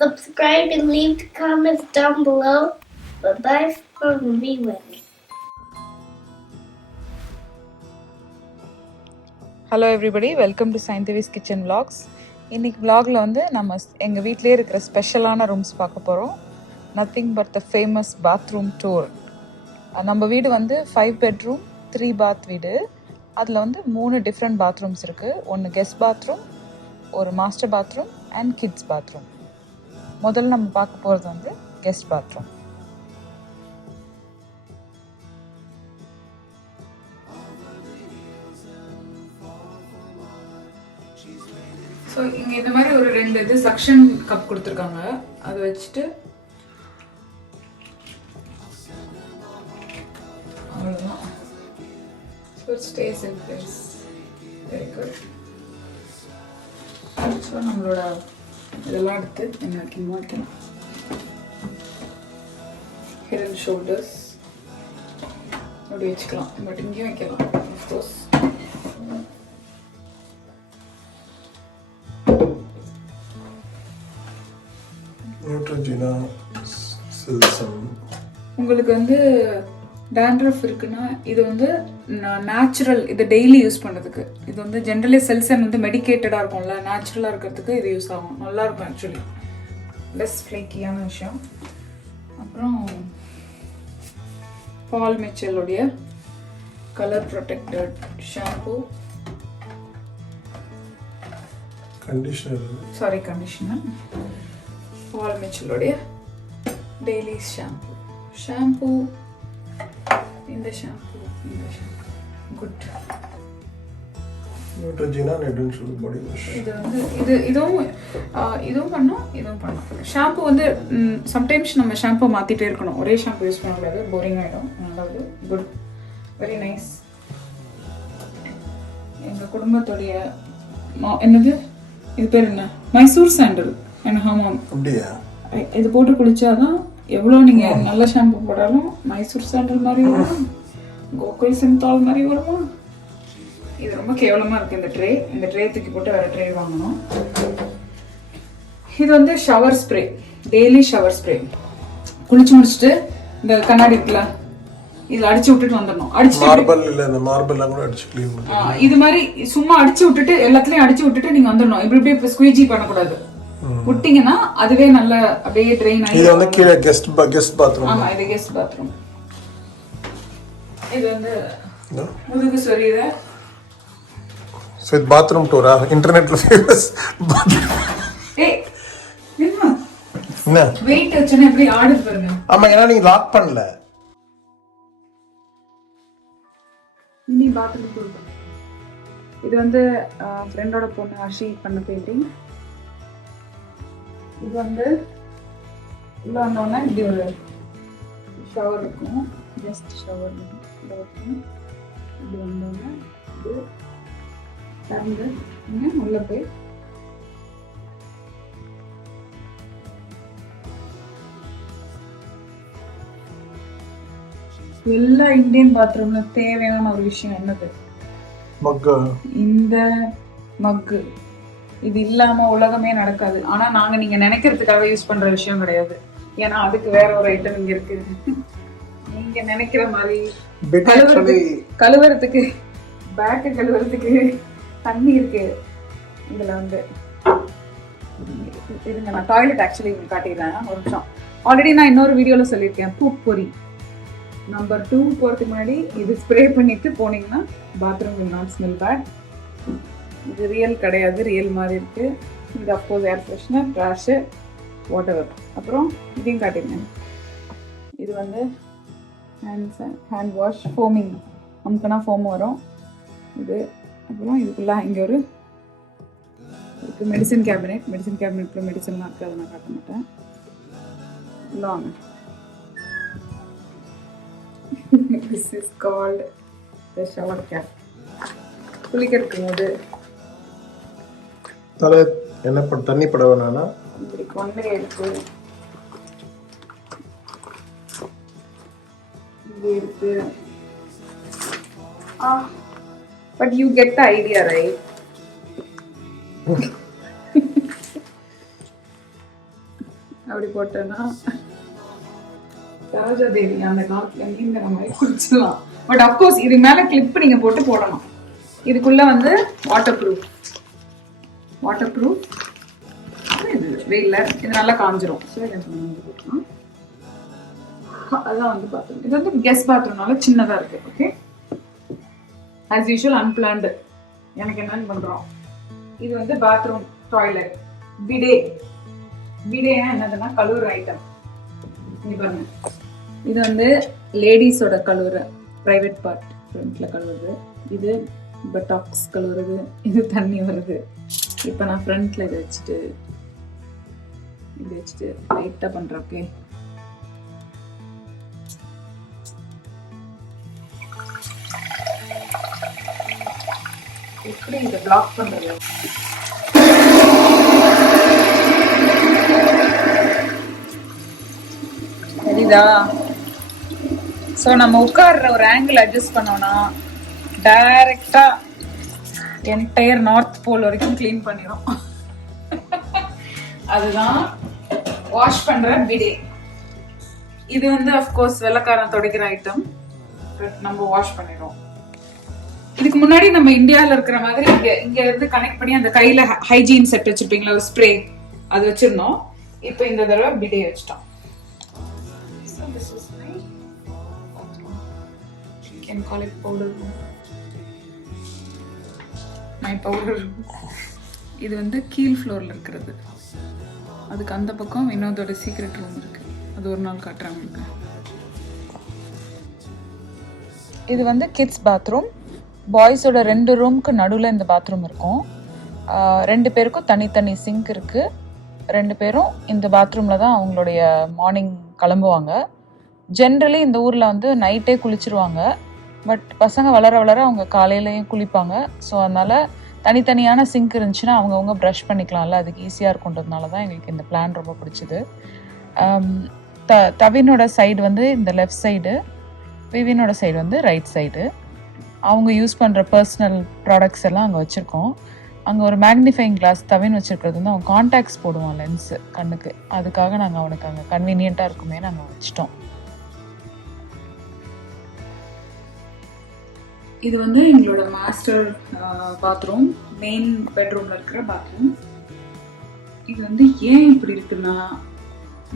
Subscribe and leave the comments down below. Bye-bye from me, Wendy. Hello everybody, welcome to Saindhavi's kitchen vlogs. இன்றைக்கி விலாகில் வந்து நம்ம எங்கள் வீட்டிலே இருக்கிற ஸ்பெஷலான ரூம்ஸ் பார்க்க போகிறோம். Nothing but the famous bathroom tour. நம்ம வீடு வந்து 5 bedroom 3 bath வீடு. அதில் வந்து 3 டிஃப்ரெண்ட் பாத்ரூம்ஸ் இருக்குது. ஒன்று கெஸ்ட் பாத்ரூம், ஒரு master bathroom and kids bathroom. முதல்ல நம்ம பார்க்க போகிறது வந்து கெஸ்ட் பாத்ரூம். ஸோ இங்கே இந்த மாதிரி ஒரு 2 சக்ஷன் கப் கொடுத்துருக்காங்க. அதை வச்சுட்டு அவ்வளோதான். So stay in place. Very good. So நம்மளோட இதெல்லாம் எடுத்து என்ன வைக்கணுமோ வைக்கலாம். ஹெட் அண்ட் ஷோல்டர்ஸ் அப்படி வச்சுக்கலாம். பட் இங்கேயும் வைக்கலாம் அஃப்கோர்ஸ். உங்களுக்கு வந்து டேண்ட்ரஃப் இருக்குன்னா இது வந்து நேச்சுரல், இது டெய்லி யூஸ் பண்ணுறதுக்கு. இது வந்து ஜென்ரலி செல்சன் வந்து மெடிக்கேட்டடாக இருக்கும்ல, நேச்சுரலாக இருக்கிறதுக்கு இது யூஸ் ஆகும். நல்லாயிருக்கும் ஆக்சுவலி, லெஸ் ஃப்ளேக்கியான விஷயம். அப்புறம் பால் மிச்சலுடைய colour protected shampoo, conditioner. Paul மிச்சலுடைய டெய்லி ஷாம்பூ, இந்த shampoo good. Neutrogena head and shoulder body wash. இது வந்து இதுவும் பண்ணோம். ஷாம்பு வந்து சம்டைம்ஸ் நம்ம ஷாம்பு மாற்றிட்டே இருக்கணும். ஒரே ஷாம்பு யூஸ் பண்ணக்கூடாது, போரிங் ஆகிடும். நல்லாவது குட், வெரி நைஸ். எங்கள் குடும்பத்துடைய என்னது இது பேர் என்ன, மைசூர் சாண்டல் என்ன ஹமாம். அப்படியா? இது போட்டு குளிச்சாதான் எவ்வளோ நீங்கள் நல்ல ஷாம்பு போட்டாலும் மைசூர் சாண்டல் மாதிரி வரும், கோகுல் சிந்தால் மாதிரி வருமா. இது ரொம்ப கேவலமாக இருக்குது இந்த ட்ரே தூக்கி போட்டு வேறு ட்ரே வாங்கணும். இது வந்து shower spray, daily shower spray. குளிச்சு முடிச்சுட்டு இந்த கண்ணாடி இருக்குல்ல, இதில் அடிச்சு விட்டுட்டு வந்துடணும். இது மாதிரி சும்மா அடிச்சு விட்டுட்டு எல்லாத்துலேயும் அடிச்சு விட்டுட்டு நீங்கள் வந்துடணும். இப்படி ஸ்குவீஜி பண்ணக்கூடாது. விட்டீங்கன்னா அதுவே நல்ல அப்படியே ட்ரெயின் ஆகி. இது வந்து கீழே கெஸ்ட் பாத்ரூம். ஆமா, இது கெஸ்ட் பாத்ரூம். இது வந்து முதுகு சொரியுற. சோ இது பாத்ரூம் டூரா? இன்டர்நெட்ல ஃபேமஸ். ஏய் என்ன வெயிட் வச்சனே எப்படி ஆடுது பாருங்க. ஆமா, ஏன்னா நீங்க லாக் பண்ணல. இனி பாத்ரூம் டூர். இது வந்து ஃப்ரெண்டோட பொண்ணு ஆஷி பண்ண பெயிண்டிங். இது வந்து உள்ள வந்தோடனே இப்படி ஒரு ஷவர் இருக்கும், ஜஸ்ட் ஷவர் இருக்கும். இப்படி வந்தோடனே இது திறந்து நீங்கள் உள்ள போய் எல்லா இந்தியன் பாத்ரூம்ல தேவையான ஒரு விஷயம் என்னது? இந்த மக்கு. இது இல்லாம உலகமே நடக்காது. ஆனா நாங்க நீங்க நினைக்கிறதுக்காக யூஸ் பண்ற விஷயம் கிடையாது. ஏன்னா அதுக்கு வேற ஒரு ஐட்டம் இங்க இருக்கு. நீங்க நினைக்கிற மாதிரி கழுவுறதுக்கு பேக்கு கழுவுறதுக்கு தண்ணி இருக்கு. இதுல வந்து இருங்க, நான் டாய்லெட் ஆக்சுவலி காட்டிடுறேன் ஒரு நிமிஷம். ஆல்ரெடி நான் இன்னொரு வீடியோல சொல்லியிருக்கேன், பூப்பொரி நம்பர் 2 போறதுக்கு முன்னாடி இது ஸ்ப்ரே பண்ணிட்டு போனீங்கன்னா bathroom will not smell bad. இது ரியல் கிடையாது, ரியல் மாதிரி இருக்கு. இது of course air freshener, ட்ராஷு, what ever. அப்புறம் இதையும் காட்டிருந்தேன். இது வந்து ஹேண்ட் வாஷ் ஃபோமிங், நமக்குனா ஃபோம் வரும் இது. அப்புறம் இதுக்குள்ள இங்கே ஒரு இதுக்கு மெடிசன் கேபினெட்டில் மெடிசன்லாம் இருக்குது, அதை நான் காட்ட மாட்டேன். வாங்க. This is called the shower gap. குளிக்கிறதுக்கு போது தலை என்ன தண்ணி பட வேணானா இப்படி கொண்டே எடுத்து இப்படி எடுத்து. But you get the idea, right? அப்படி போட்டேன்னா சரோஜா தேவி அந்த காலத்துல நீங்கிற மாதிரி குடிச்சிடலாம். பட் அப்கோர்ஸ் இது மேல கிளிப் நீங்க போட்டு போடணும். இதுக்குள்ள வந்து வாட்டர் ப்ரூஃப் இது வெயில்ல இது நல்லா காஞ்சிரும். ஸோ இதை வந்து போட்டோம். அதான் வந்து பாத்ரூம். இது வந்து கெஸ்ட் பாத்ரூம்னால சின்னதா இருக்கு. Okay, as usual unplanned. எனக்கு என்னன்னு பண்றோம், இது வந்து பாத்ரூம் டாய்லெட். பிடேனா என்னதுன்னா கழுவுற ஐட்டம். இங்க பாருங்க, இது வந்து லேடிஸோட கழுவுற பிரைவேட் பார்ட், ஃப்ரண்ட்ல கழுவுறது. இது பட்டாக்ஸ் கழுவுறது. இது தண்ணி வருது. இப்போ நான் ஃப்ரண்ட்ல இதை வச்சுட்டு லைட்டா பண்றேன். ஓகே, எப்படி இதை பிளாக் பண்றது? சரிதா? ஸோ நம்ம உட்கார்ற ஒரு ஆங்கிள் அட்ஜஸ்ட் பண்ணோம்னா டைரக்டா என்டையர் நார்த் போல் வரைக்கும் கிளீன் பண்ணிடும். அதுதான் வாஷ் பண்ற பிடே. இது வந்து அஃப்கோர்ஸ் வெள்ளக்காரன் துடைக்கிற ஐட்டம். நம்ம வாஷ் பண்ணிடுவோம். இதுக்கு முன்னாடி நம்ம இந்தியாவில் இருக்கிற மாதிரி இங்க இருந்து கனெக்ட் பண்ணி அந்த கையில ஹைஜீன் செட் வச்சிருப்பீங்களா, ஒரு ஸ்ப்ரே, அது வச்சிருந்தோம். இப்போ இந்த தடவை பிடே வச்சிட்டோம். Can call it powder room. My powder room. இது வந்து கீழ் ஃப்ளோர்ல இருக்கிறது. அதுக்கு அந்த பக்கம் வினோதோட சீக்ரெட் ரூம் இருக்கு. அது ஒரு நாள் காட்டுறேன் உங்களுக்கு. இது வந்து கிட்ஸ் பாத்ரூம். பாய்ஸோட 2 ரூமுக்கு நடுவில் இந்த பாத்ரூம் இருக்கும். 2 பேருக்கும் தனித்தனி சிங்க் இருக்கு. 2 பேரும் இந்த பாத்ரூம்ல தான் அவங்களுடைய மார்னிங் கிளம்புவாங்க. ஜென்ரலி இந்த ஊரில் வந்து நைட்டே குளிச்சிருவாங்க. பட் பசங்க வளர வளர அவங்க காலையிலையும் குளிப்பாங்க. ஸோ அதனால் தனித்தனியான சிங்க் இருந்துச்சுன்னா அவங்கவுங்க ப்ரஷ் பண்ணிக்கலாம்ல, அதுக்கு ஈஸியாக இருக்குன்றதுனால தான் எங்களுக்கு இந்த பிளான் ரொம்ப பிடிச்சிது. தவினோட சைடு வந்து இந்த லெஃப்ட் சைடு, விவினோட சைடு வந்து ரைட் சைடு. அவங்க யூஸ் பண்ணுற பர்சனல் ப்ராடக்ட்ஸ் எல்லாம் அங்கே வச்சுருக்கோம். அங்கே ஒரு மேக்னிஃபைங் கிளாஸ் தவின் வச்சுருக்கிறது வந்து அவன் கான்டாக்ட்ஸ் போடுவான் லென்ஸு கண்ணுக்கு. அதுக்காக நாங்கள் அவனுக்கு அங்கே கன்வீனியண்ட்டாக இருக்குமே நாங்கள் வச்சிட்டோம். இது வந்து எங்களோட மாஸ்டர் பாத்ரூம், மெயின் பெட்ரூம்ல இருக்கிற பாத்ரூம். இது வந்து ஏன் இப்படி இருக்குன்னா,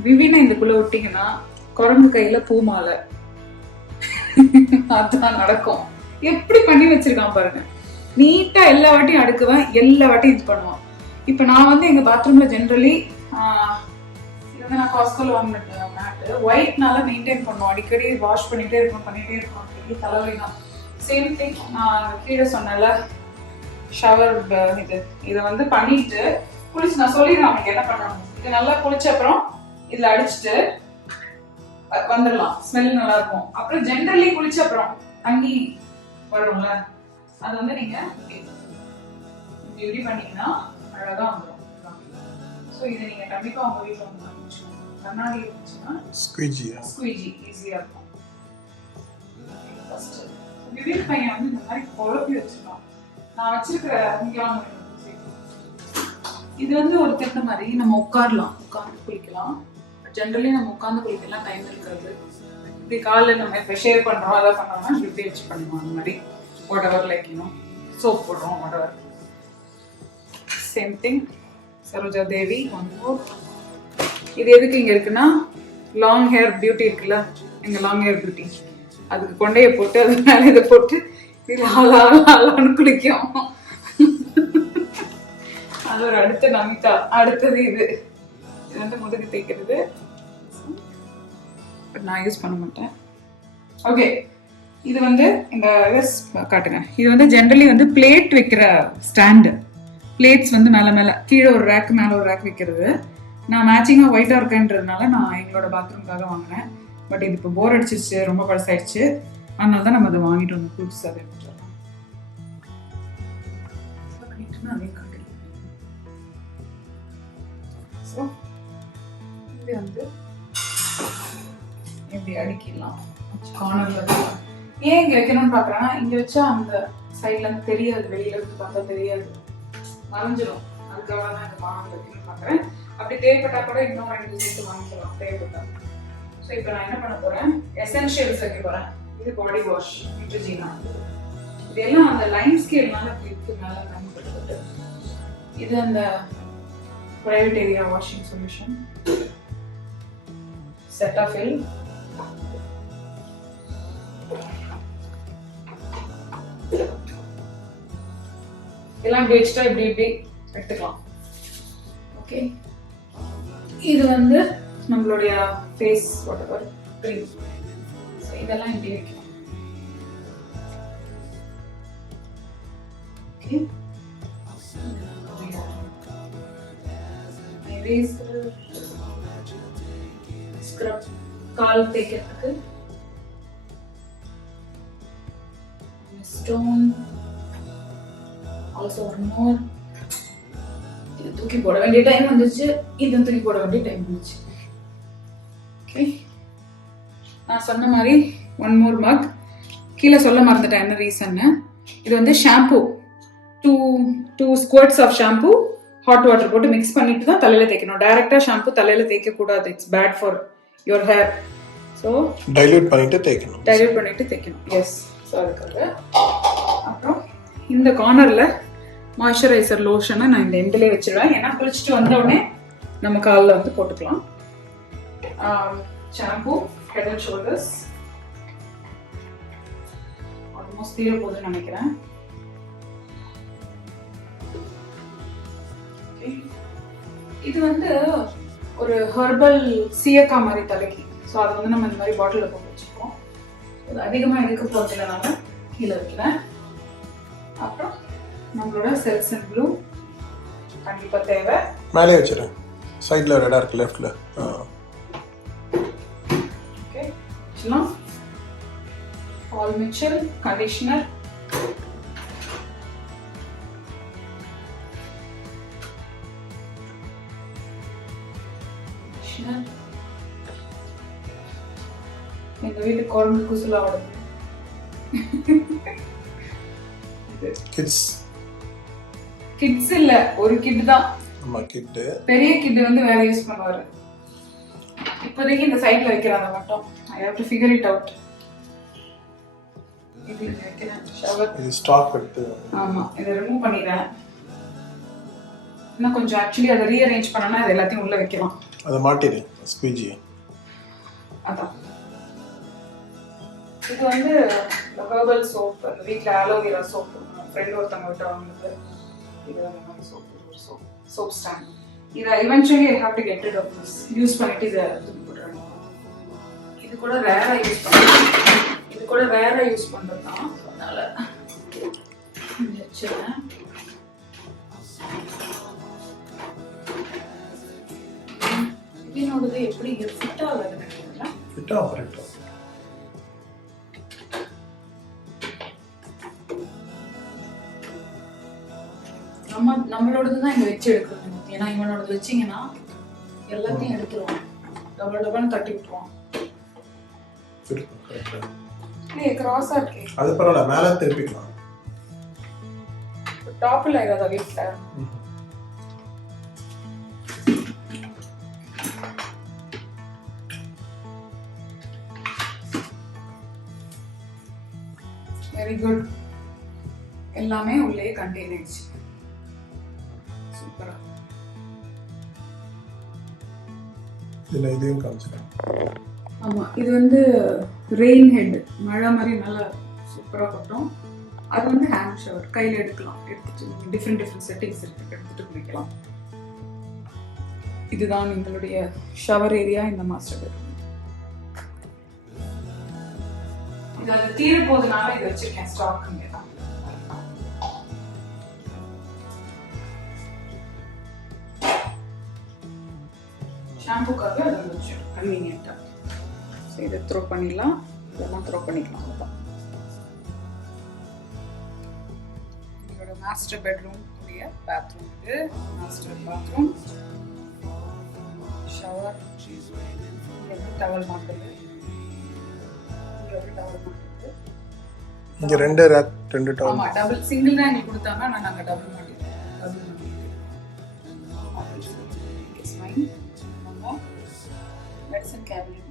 விவினை இதுக்குள்ள விட்டீங்கன்னா குரங்கு கையில பூமாலை அதான் நடக்கும். எப்படி பண்ணி வச்சிருக்கான் பாருங்க. நீட்டா எல்லா வாட்டியும் அடுக்குவேன், எல்லா வாட்டியும் இது பண்ணுவான். இப்போ நான் வந்து எங்க பாத்ரூம்ல ஜென்ரலி இது வந்து நான் காஸ்கோல வாங்கின மேட்டு, ஒயிட்னால மெயின்டைன் பண்ணுவோம். அடிக்கடி வாஷ் பண்ணிட்டே இருக்கணும், தலைவலி தான். சேம் திங் நான் கீழே சொன்னல ஷவர் இதை வந்து பண்ணிட்டு குளிச்சு நான் சொல்லிடுறேன் அவனுக்கு என்ன பண்ணணும். இது நல்லா குளிச்ச அப்புறம் இதுல அடிச்சுட்டு வந்துடலாம், ஸ்மெல் நல்லா இருக்கும். அப்புறம் ஜென்ரலி குளிச்ச அப்புறம் தண்ணி வரும்ல, அது வந்து நீங்க இப்படி பண்ணீங்கன்னா அழகா வந்துடும். ஸோ இதை நீங்க கண்டிப்பா உங்க வீட்டில் வந்து கண்ணாடி இருந்துச்சுன்னா ஸ்குவீஜி ஈஸியா இருக்கும். விவேக் பையன் வந்து இந்த மாதிரி குழப்பி வச்சிருக்கான். நான் வச்சிருக்கிற இது வந்து ஒரு திட்ட மாதிரி நம்ம உட்காந்து குளிக்கலாம். ஜென்ரலி நம்ம உட்காந்து குளிக்கலாம் டைம் இருக்கிறது. இப்படி காலையில் நம்ம இப்போ ஷேவ் பண்ணுறோம், அதை பண்ணோம்னா இப்படி வச்சு பண்ணுவோம். அந்த மாதிரி whatever like சோப் போடுறோம் whatever. Same thing Saroja Devi one more. இது எதுக்கு இங்கே இருக்குன்னா, லாங் ஹேர் பியூட்டி இருக்குல்ல, எங்கள் லாங் ஹேர் பியூட்டி, அதுக்கு கொண்டைய போட்டு அது மேலே இதை போட்டு இது ஆளான்னு குளிக்கும். அது ஒரு அடுத்த நமிதா. அடுத்தது இது வந்து முதுகு தேய்க்கிறது. பட் நான் யூஸ் பண்ண மாட்டேன். ஓகே, இது வந்து இந்த காட்டுங்க. இது வந்து ஜென்ரலி வந்து பிளேட் வைக்கிற ஸ்டாண்டு. பிளேட்ஸ் வந்து மேலே கீழே ஒரு ரேக் மேலே ஒரு ரேக் வைக்கிறது. நான் மேட்சிங்காக ஒயிட்டாக இருக்கேன்றதுனால நான் எங்களோட பாத்ரூம்காக வாங்கினேன். பட் இது இப்போ போர் அடிச்சிருச்சு, ரொம்ப பழசாயிடுச்சு. அதனால தான் நம்ம அதை வாங்கிட்டு வந்து புதுசு அதை இது வந்து இப்படி அடிக்கலாம் கார்னர்ல. ஏன் இங்க வைக்கணும்னு பாக்குறேன்னா, இங்க வச்சா அந்த சைட்ல இருந்து தெரியாது, வெளியில இருந்து பார்த்தா தெரியாது, மறைஞ்சிடும். அதுக்காக தான் இந்த கார்னர்ல வைக்கணும்னு பாக்குறேன். அப்படி தேவைப்பட்டா கூட இன்னும் 2 சேர்த்து வாங்கிக்கலாம் தேவைப்பட்டா. ஸோ இப்போ நான் என்ன பண்ண போறேன், எசென்ஷியல்ஸ் வைக்க போறேன். இது பாடி வாஷ் நியூட்ரிஜினா. இதெல்லாம் அந்த லைன் ஸ்கேல்னால இருக்கு மேல பயன்படுத்துறது. இது அந்த பிரைவேட் ஏரியா வாஷிங் சொல்யூஷன், செட்டாஃபில், எல்லாம் இப்படி வச்சுட்டா இப்படி இப்படி எடுத்துக்கலாம். ஓகே, இது வந்து நம்மளுடைய ஃபேஸ் வாட்டர் க்ரீம். ஸோ இதெல்லாம் இப்படி வைக்கலாம். ஓகே, ஸ்க்ரப் கால் தேய்க்கிறதுக்கு, ஸ்டோன் ஆல்சோ ஒன் மோர். இது தூக்கி போட வேண்டிய டைம் வந்துச்சு, இது தூக்கி போட வேண்டிய டைம் வந்துச்சு. ஓகே, நான் சொன்ன மாதிரி ஒன் மோர் மக். கீழே சொல்ல மறந்துட்டேன் என்ன ரீசன்னு. இது வந்து shampoo, two squirts of shampoo hot water போட்டு மிக்ஸ் பண்ணிட்டு தான் தலையில தேய்க்கணும். டைரக்டா ஷாம்பு தலையில தேய்க்க கூடாது, it's bad for your hair. So dilute பண்ணிட்டு தேய்க்கணும். எஸ். ஸோ அதுக்காக அப்புறம் இந்த கார்னர்ல மாய்ஸ்சரைசர் லோஷனை நான் இந்த எண்ட்லேயே வச்சிருவேன். ஏன்னா குளிச்சுட்டு வந்த உடனே நம்ம காலில் வந்து போட்டுக்கலாம். Shampoo, head and shoulders almost தீர போகுதுன்னு நினைக்கிறேன். இது வந்து ஒரு ஹெர்பல் சீயக்கா மாதிரி தலைக்கு. ஸோ அதை வந்து நம்ம இந்த மாதிரி பாட்டிலில் போட்டு வச்சுருக்கோம். இது அதிகமாக எடுக்க போகிறதுனால கீழே வைக்கிறேன். அப்புறம் நம்மளோட செல்ஸ் அண்ட் ப்ளூ கண்டிப்பாக தேவை. மேலே வச்சிருக்கேன், சைடில் ரெடாக இருக்கு, லெஃப்டில். ஓகே, வச்சுலாம். பால் மிச்சல் கண்டிஷனர், எங்க வீட்டு குரங்கு குசுலா ஓடுது. கிட்ஸ் இல்ல, ஒரு கிட் தான். ஆமா, கிட். பெரிய கிட் வந்து வேற யூஸ் பண்ணுவாரு. இப்போதைக்கு இந்த சைடுல வைக்கிறாங்க மட்டும். I have to figure it out. இது வைக்கிறேன். ஷவர் இது ஸ்டாக் எடுத்து. ஆமா, இதை ரிமூவ் பண்ணிடுறேன். இன்னும் கொஞ்சம் ஆக்சுவலி அதை ரீஅரேஞ்ச் பண்ணனா இது எல்லாத்தையும் உள்ள வைக்கலாம். அதை மாட்டிடு ஸ்குவீஜி. அதான் இது வந்து ஹெர்பல் சோப், வீட்டில் ஆலோவேரா சோப் ஃப்ரெண்ட் ஒருத்தவங்க விட்டு வாங்கினது. இது அந்த மாதிரி சோப் ஸ்டாண்ட். இதை eventually I have to get rid of this. Use பண்ணிட்டு இதை தூக்கி போட்டுறேன். இது கூட ரேராக யூஸ் பண்ணுறது தான். அதனால வச்சுருவேன். என்னோடது எப்படி ஃபிட் ஆகுது நினைக்கிறீங்களா? ஃபிட் ஆகும், கரெக்டாக. நம்மளோடது தான் இங்க வச்சு எடுக்கணும். ஏன்னா இவனோடது வச்சிங்கன்னா எல்லாத்தையும் எடுத்துருவான், டபுள் தட்டி விட்டுருவான். கிராஸா இருக்கு. அது பரவாயில்ல, மேலே திருப்பிக்கலாம். டாப்ல ஏதாவது வீட்டில் வெரி குட். எல்லாமே உள்ளே கண்டெய்ன் ஆயிடுச்சு. சூப்பரா. இதில் இதையும் காமிச்சிட்டேன். ஆமா, இது வந்து ரெயின் ஹெட், மழை மாதிரி நல்லா சூப்பராக கொட்டும். அது வந்து ஹேண்ட் ஷவர், கையில் எடுக்கலாம். எடுத்துட்டு டிஃப்ரெண்ட் செட்டிங்ஸ் இருக்கு, எடுத்துட்டு குளிக்கலாம். இதுதான் எங்களுடைய ஷவர் ஏரியா, இந்த மாஸ்டர் பெட்ரூம். இது அது தீர போதுனால இது வச்சிருக்கேன் ஸ்டாக். இங்கே தான் ஷாம்புக்காக அதை வச்சிருக்கேன் கன்வீனியன்ட்டா. ஸோ இதை த்ரோ பண்ணிடலாம், இதெல்லாம் த்ரோ பண்ணிக்கலாம். அதுதான் எங்களோட மாஸ்டர் பெட்ரூம் உடைய பாத்ரூம். இது மாஸ்டர் பாத்ரூம். ஷவர், டவல் மாட்டுது, இங்க ரெண்டு டவல். ஆமா, டபுள் சிங்கிள் தான் எங்களுக்கு கொடுத்தாங்க. நான் நாங்க டபுள் மாட்டிட்டோம். fine. Medicine cabinet.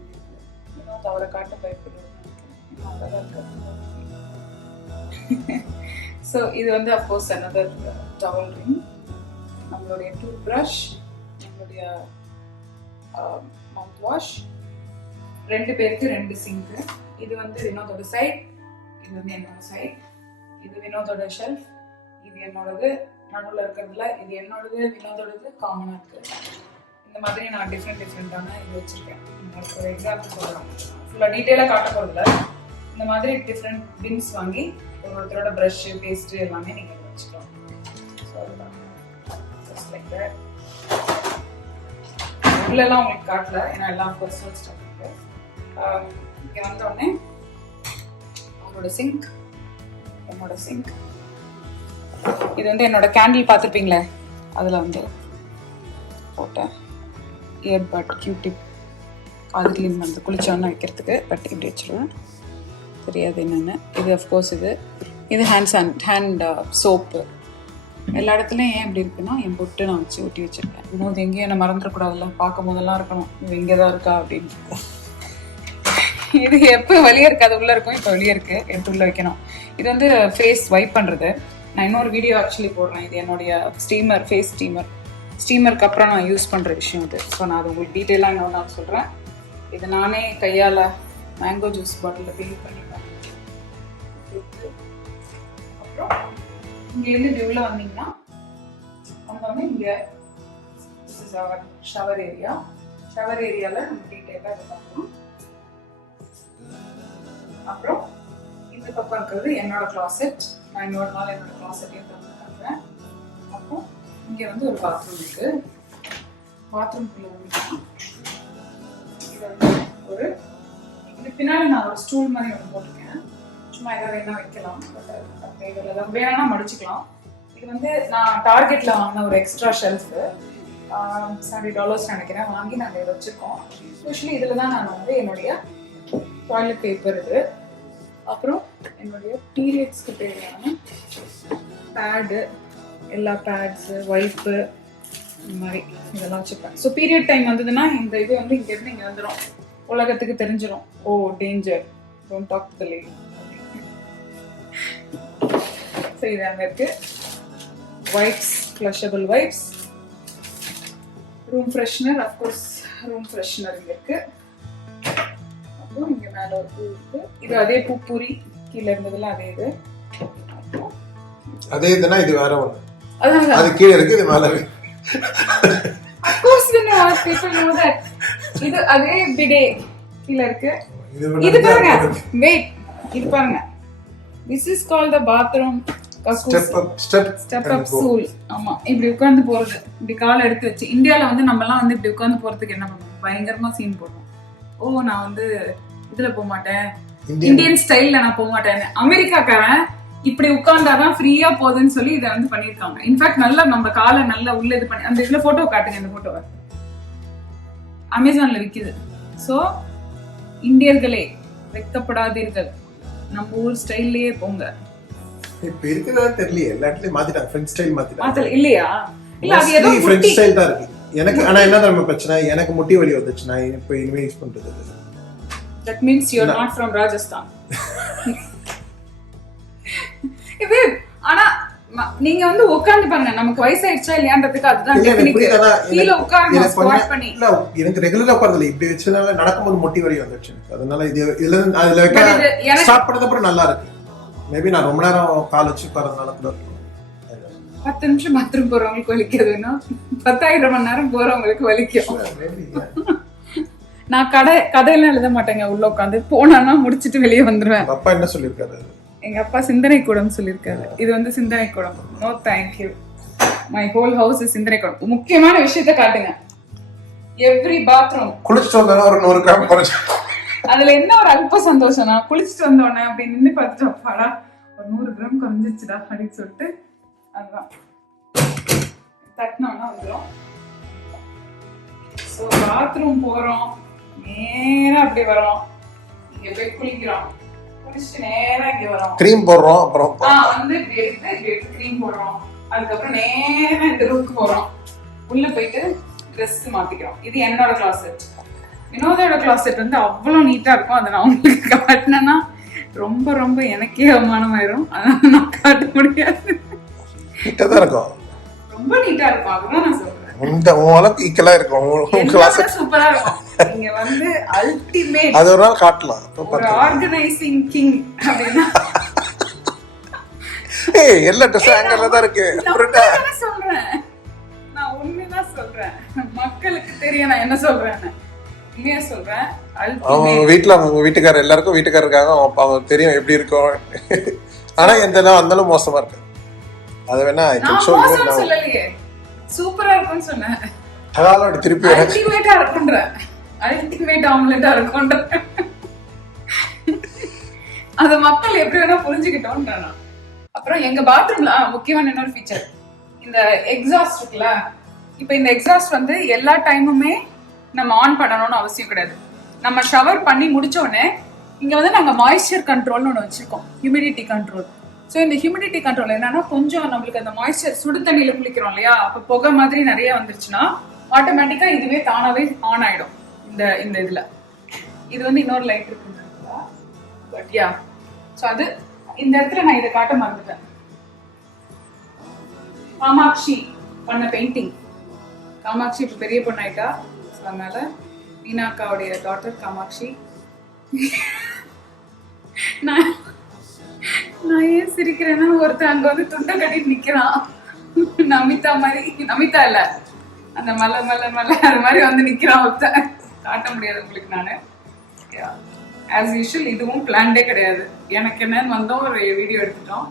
இன்னும் அவரை காட்ட பயப்படுறேன். ஸோ இது வந்து அஃப்கோர்ஸ் another towel ring. நம்மளுடைய டூத் ப்ரஷ், நம்மளுடைய மவுத் வாஷ், 2 பேருக்கு 2 சிங்கு. இது வந்து வினோதோட சைட், இது வந்து என்னோட சைட். இது வினோதோட ஷெல்ஃப், இது என்னோடது. நடுவில் இருக்கிறதுல இது என்னோடது, வினோதோடது காமனாக இருக்குது. இந்த மாதிரி நான் டிஃப்ரெண்டான இது வச்சுருக்கேன். உங்களுக்கு ஒரு எக்ஸாம்பிள் சொல்லலாம், ஃபுல்லாக டீட்டெயிலாக காட்ட போகிறதில்ல. இந்த மாதிரி டிஃப்ரெண்ட் பின்ஸ் வாங்கி ஒருத்தரோட ப்ரஷ்ஷு, பேஸ்ட்டு எல்லாமே நீங்கள் வச்சுக்கலாம். ஸோ அதுதான் ஜஸ்ட் லைக் தட். உள்ளெல்லாம் உங்களுக்கு காட்டல, ஏன்னா எல்லாம் பர்சனல் ஸ்டஃப் இருக்குது. இங்கே வந்தோடனே அவரோட சிங்க், என்னோட சிங்க். இது வந்து என்னோட கேண்டில் பார்த்துருப்பீங்களே, அதில் வந்து போட்டேன் இயர்பட், கியூடிப், அது க்ளீன் பண்ணுறது, குளிச்சோன்னு வைக்கிறதுக்கு. பட் இப்படி வச்சுருவேன், தெரியாது என்னென்னு. இது அஃப்கோர்ஸ் இது ஹேண்ட் சோப்பு. எல்லா இடத்துலையும் ஏன் இப்படி இருக்குன்னா, என் பொட்டு நான் வச்சு ஒட்டி வச்சுருக்கேன். இன்னும் எங்கேயும் என்ன மறந்துடக்கூடாதுல்ல, பார்க்கும் போதெல்லாம் இருக்கணும் இது இங்கே தான் இருக்கா அப்படின்னு. இது எப்போ வெளியே இருக்காது, உள்ளே இருக்கும். இப்போ வெளியே இருக்குது, எடுத்து உள்ளே வைக்கணும். இது வந்து ஃபேஸ் வைப் பண்ணுறது. நான் இன்னொரு வீடியோ ஆக்சுவலி போடுறேன். இது என்னுடைய ஸ்டீமர், ஃபேஸ் ஸ்டீமருக்கு அப்புறம் நான் யூஸ் பண்ணுற விஷயம் இது. ஸோ நான் அது உங்களுக்கு டீட்டெயிலாக இன்னொரு நான் சொல்கிறேன். இது நானே கையால் மேங்கோ ஜூஸ் பாட்டிலில் ஃபில் பண்ணிட்டேன். அப்புறம் இங்கேருந்து இப்படி உள்ளே வந்தீங்கன்னா வந்தோடனே இங்கே ஷவர் ஏரியாவில் நம்ம டீட்டெயிலாக இதை பார்க்கணும். அப்புறம் இந்த பக்கம் இருக்கிறது என்னோட கிளாசெட். நான் இன்னொரு நாள் என்னோட கிளாசெட்டையும் தந்துடுறேன். அப்புறம் இங்கே வந்து ஒரு பாத்ரூம் இருக்கு. பாத்ரூம்குள்ள இது வந்து ஒரு இது பின்னாடி நான் ஒரு ஸ்டூல் மாதிரி ஒன்று போட்டிருக்கேன். சும்மா எதாவது வேணா வைக்கலாம், பட் வேணா மடிச்சுக்கலாம். இது வந்து நான் டார்கெட்ல வாங்கின ஒரு எக்ஸ்ட்ரா ஷெல்ஃபு, $70 நினைக்கிறேன், வாங்கி நாங்கள் இதை வச்சுருக்கோம். யூஸ்வலி இதில் தான் நான் வந்து என்னுடைய டாய்லெட் பேப்பர் இது, அப்புறம் என்னுடைய பீரியட்ஸ்க்கு தேவையான பேடு, எல்லா பேட்ஸு, வைப்பு, இந்த மாதிரி இதெல்லாம் வச்சுப்பேன். ஸோ பீரியட் டைம் வந்ததுன்னா இந்த இது வந்து இங்கேருந்து இங்கே வந்துடும், உலகத்துக்கு தெரிஞ்சிடும். Oh danger, don't talk to the lady. So இது அங்கே இருக்கு. Wipes, flushable wipes, room freshener, of course room freshener இங்கே இருக்கு. அப்புறம் இங்கே மேலே ஒரு பூ இருக்கு. இது அதே பூப்பூரி, கீழே இருந்ததுல அதே இது. அதே இதுனா இது வேற ஒன்று, அது கீழே இருக்கு, இது மேலே இருக்கு. Of course people know that. இது அதே பிடே கீழே இருக்கு. இது பாருங்க, வெயிட், இது பாருங்க. This is called the bathroom step up stool. ஆமா, இப்படி உட்கார்ந்து போறது, இப்படி காலை எடுத்து வச்சு. இந்தியால வந்து நம்ம எல்லாம் வந்து இப்படி உட்கார்ந்து போறதுக்கு என்ன பண்ணுவோம், பயங்கரமா சீன் போடுவோம். ஓ நான் வந்து இதுல போக மாட்டேன், இந்தியன் ஸ்டைல்ல நான் போக மாட்டேன்னு. அமெரிக்காக்காரன் இப்படி உட்கார்ந்தாதான் ஃப்ரீயா போகுதுன்னு சொல்லி இதை வந்து பண்ணிருக்காங்க. இன்ஃபேக்ட் நல்லா நம்ம காலை நல்லா உள்ள இது பண்ணி, அந்த இதுல போட்டோ காட்டுங்க, இந்த போட்டோவை அமேசான்ல விக்குது. சோ இந்தியர்களே வெட்கப்படாதீர்கள், நம்ம ஊர் ஸ்டைல்லயே போங்க. இப்ப இருக்குதா தெரியல, எல்லா இடத்துலயும் மாத்திட்டாங்க, ஃப்ரெஞ்ச் ஸ்டைல் மாத்திட்டாங்க. இல்லையா? இல்ல அது ஏதோ ஃப்ரெஞ்ச் ஸ்டைல் தான் இருக்கு. எனக்கு ஆனா என்ன தெரியுமா பிரச்சனை, எனக்கு முட்டி வலி வந்துச்சு, நான் இப்ப இனிமே யூஸ் பண்றது. That means you are not from Rajasthan. இது ஆனா நீங்க வந்து உட்கார்ந்து பாருங்க, நமக்கு வயசாயிடுச்சா இல்லையான்றதுக்கு அதுதான் டெக்னிக். கீழ உட்கார்ந்து ஸ்குவாட் பண்ணி. இல்ல எனக்கு ரெகுலரா உட்கார்றதுல இப்படி வெச்சனால நடக்கும்போது முட்டி வலி வந்துச்சு. அதனால இதுல அதுல வைக்க ஸ்டார்ட் பண்ணது அப்புறம் நல்லா இருக்கு. மேபி நான் ரொம்ப நேரம் கால் வச்சு உட்கார்றதுனால கூட 10 நிமிஷம் பாத்ரூம் போறவங்களுக்கு வலிக்குதுன்னா 10,000 மணி நேரம் போறவங்களுக்கு வலிக்கும். நான் கதையெல்லாம் எழுத மாட்டேங்க, உள்ள உட்காந்து போனா முடிச்சிட்டு வெளியே வந்துருவேன். அப்பா என்ன சொல்லிருக்காரு? எங்க அப்பா சிந்தனை கூடம் சொல்லியிருக்காரு. இது வந்து சிந்தனை கூடம். No thank you, my whole house is சிந்தனை கூடம். முக்கியமான விஷயத்த காட்டுங்க. எவ்ரி பாத்ரூம் குளிச்சுட்டு வந்தா ஒரு 100 கிராம் குறைச்சு. அதுல என்ன ஒரு அல்ப சந்தோஷம்னா, குளிச்சுட்டு வந்தோடனே அப்படி நின்று பார்த்துட்டு அப்பாடா ஒரு 100 கிராம் குறைஞ்சிச்சுடா அப்படின்னு சொல்லிட்டு அதுதான் தட்டினோன்னா வந்துடும். ஸோ பாத்ரூம் போறோம், நேரா அப்படி வரோம், இங்க போய் குளிக்கிறோம், குளிச்சுட்டு நேரா இங்க வரோம், கிரீம் போடுறோம், அப்புறம் வந்து இப்படி எடுத்து கிரீம் போடுறோம். அதுக்கப்புறம் நேரா இந்த ரூமுக்கு போறோம். உள்ள போயிட்டு ட்ரெஸ் மாத்திக்கிறோம். இது என்னோட கிளாசெட். வினோதோட கிளாசெட் வந்து அவ்வளோ நீட்டா இருக்கும். அதை நான் உங்களுக்கு காட்டினேன்னா ரொம்ப ரொம்ப எனக்கே அவமானமாயிரும். அதனால நான் காட்ட முடியாது. நீட்டா தான் இருக்கும், ரொம்ப நீட்டா இருக்கும். அதுதான் நான் சொல்றேன். அளவுக்கு ஈக்குவலா இருக்கும் சூப்பரா இருக்கும். நீங்க வந்து அல்டிமேட். அது ஒரு நாள் காட்டலாம். ஒரு ஆர்கனைசிங் கிங் அப்படின்னா எல்லா ட்ரெஸ் ஆங்கர்ல தான் இருக்கு. சொல்றேன், நான் உண்மைதான் சொல்றேன். மக்களுக்கு தெரியும் நான் என்ன சொல்றேன்னு. உண்மையா சொல்றேன். அவங்க வீட்டுல அவங்க வீட்டுக்காரர் எல்லாருக்கும் வீட்டுக்காரருக்காக அவங்க தெரியும் எப்படி இருக்கும். ஆனா எந்த அந்த மோசமா இருக்கு. அது வேணா சொல்லலையே, சூப்பரா இருக்கும்னு சொன்னேன். அதனால திருப்பி அல்டிமேட்டா இருக்குன்ற, அல்டிமேட் ஆம்லெட்டா இருக்குன்ற. அது மக்கள் எப்படி வேணா புரிஞ்சுக்கிட்டோம்ன்றானா. அப்புறம் எங்க பாத்ரூம்ல முக்கியமான இன்னொரு ஃபீச்சர், இந்த எக்ஸாஸ்ட் இருக்குல்ல. இப்போ இந்த எக்ஸாஸ்ட் வந்து எல்லா டைமுமே நம்ம ஆன் பண்ணணும்னு அவசியம் கிடையாது. நம்ம ஷவர் பண்ணி முடிச்ச உடனே இங்க வந்து நாங்க மாய்ஸ்சர் கண்ட்ரோல்னு ஒன்று வச்சிருக்கோம், ஹியூமிடிட்டி கண்ட்ரோல். ஸோ இந்த ஹியூமிடிட்டி கண்ட்ரோல் என்னன்னா, கொஞ்சம் நம்மளுக்கு அந்த மாய்ஸ்சர் சுடு தண்ணியில குளிக்கிறோம் இல்லையா, அப்போ புகை மாதிரி நிறைய வந்துருச்சுன்னா ஆட்டோமேட்டிக்கா இதுவே தானாவே ஆன் ஆயிடும். இந்த இந்த இதுல இது வந்து இன்னொரு லைட் இருக்கு, பட் யா. ஸோ அது இந்த இடத்துல நான் இதை காட்ட மறந்துட்டேன். காமாட்சி பண்ண பெயிண்டிங். காமாட்சி இப்போ பெரிய பொண்ணாயிட்டா. ஸோ அதனால மீனாக்காவுடைய டாட்டர் காமாட்சி. நான் ஏன் சிரிக்கிறேன்னா, ஒருத்தர் அங்க வந்து துண்டை கட்டிட்டு நிக்கிறான், நமிதா மாதிரி. நமிதா இல்ல, அந்த மலை மலை மலை அது மாதிரி வந்து நிக்கிறான் ஒருத்தன். காட்ட முடியாது உங்களுக்கு நானு. ஆஸ் யூஷுவல் இதுவும் பிளான்டே கிடையாது. எனக்கு என்னன்னு வந்தோம், ஒரு வீடியோ எடுத்துட்டோம்.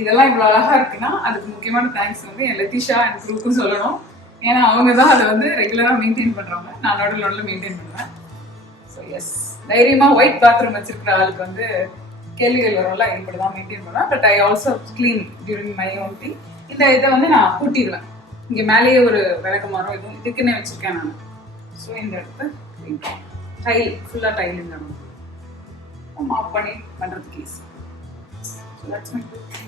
இதெல்லாம் இவ்வளோ அழகா இருக்குன்னா அதுக்கு முக்கியமான தேங்க்ஸ் வந்து என் லத்திஷா அண்ட் குரூப்பும் சொல்லணும். ஏன்னா அவங்க தான் அதை வந்து ரெகுலராக மெயின்டைன் பண்ணுறாங்க, நான் நடுவில் மெயின்டைன் பண்ணுவேன். ஸோ எஸ், தைரியமாக ஒயிட் பாத்ரூம் வச்சிருக்கிற ஆளுக்கு வந்து கேள்விகள் வரும்ல, இப்படி தான் மெயின்டைன் பண்ணுவேன். But I also clean during my own thing. இந்த இதை வந்து நான் கூட்டிடுவேன். இங்கே மேலேயே ஒரு விளக்கு மரம் இதுவும் இதுக்குன்னே வச்சிருக்கேன் நான். ஸோ இந்த இடத்த க்ளீன் டைல் ஃபுல்லாக டைல் இந்த மாப் பண்ணி பண்ணுறதுக்கு easy. So that's my good.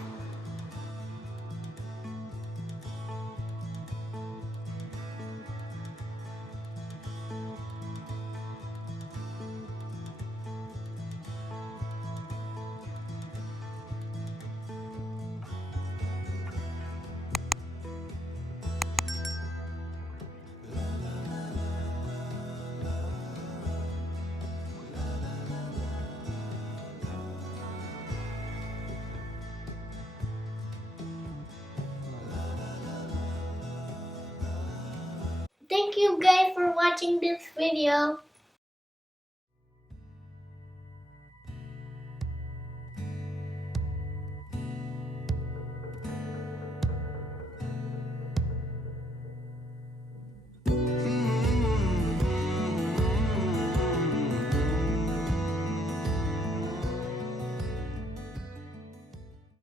Thank you guys for watching this video.